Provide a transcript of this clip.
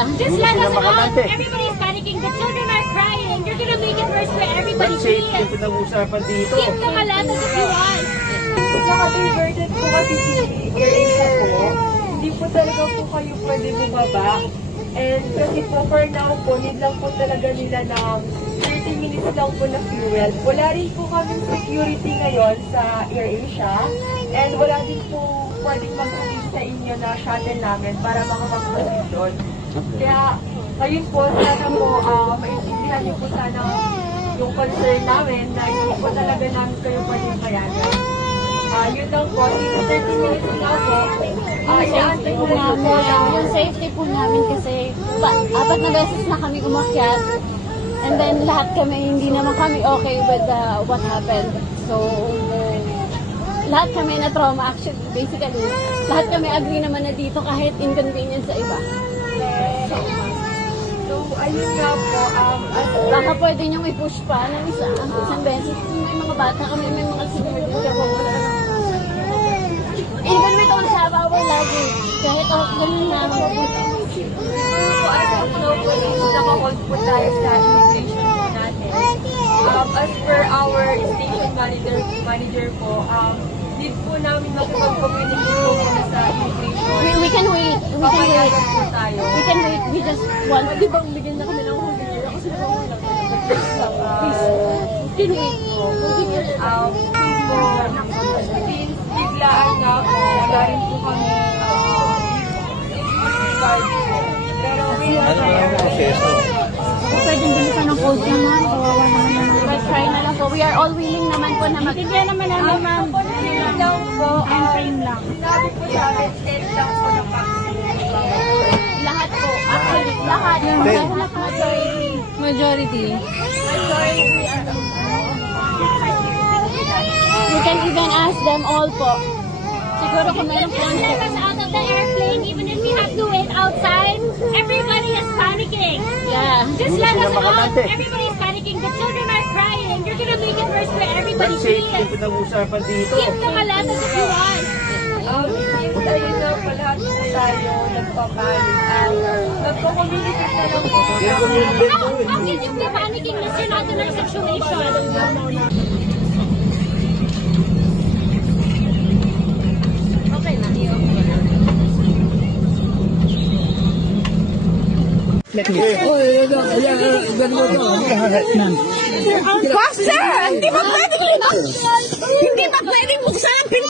Yeah. Just Dulo let sila us out. makakante. Everybody's panicking. The children are crying. You're gonna make it worse for everybody. That's safe Please. yung pinag-uusapan dito. Keep the maletas if you want. Naka-diverted po kasi si AirAsia po. Hindi po talaga po kayo pwede bumaba. And kasi po for now po, need lang po talaga nila ng 30 minutes lang po na fuel. Wala rin po kaming security ngayon sa AirAsia. And wala din po pwedeng mag-release sa inyo na shuttle namin para makapag-proceed doon. Kaya ngayon po, sana po maintindihan niyo po sana yung concern namin na hindi po talaga namin kayo pwedeng payagan. Yun lang po, 30 minutes na po. Iaantay ko lang po Yung safety po namin kasi 4 na beses na kami umakyat. And then lahat kami, hindi naman kami okay with what happened. So, lahat kami na trauma actually, basically. Lahat kami agree naman na dito kahit inconvenience sa iba. So, ayun nga po, Baka pwede niyong i-push pa ng isang beses. May mga bata kami, may mga senior dito po. Even with all sa our lagi, kahit ganun na mabubuti. siguro po as of now po, nakahold po tayo sa immigration po natin. As per our station manager po, need po namin makipag-communicate po muna sa immigration. We can wait. We can wait. Papayagan po tayo. We can wait. We just want, di ba, bigyan na kami ng huli. Kasi di ba, wala. Please. Can wait. Since biglaan nga po, wala rin po kami card po. Pero Ano ba yung proseso? Pwedeng bilisan ng code niya, ma'am. Kawawa naman naman. But try na lang po. We are all willing naman po na mag-intindihan naman namin, ma'am. yun lang po, Time lang. sinabi po sa amin, 10 lang po ng Lahat po. Actually, lahat. Lahat majority. Majority. We can even ask them all po. Siguro kung meron po. Just let us out of the airplane, even if we have to wait outside. Everybody is panicking. Yeah. Just Dulo let sila us out. makakante. Everybody's panicking. The children are crying. You're gonna make it worse for everybody. That's safe yung Please. pinag-uusapan dito. Keep the maletas if you want. Since ayun na po lahat po tayo nagpapanik at nagko-communicate na lang po. How can you be panicking if you're not in our situation? Okay na. Boss, sir! Hindi ba pwedeng buksan ang pinto?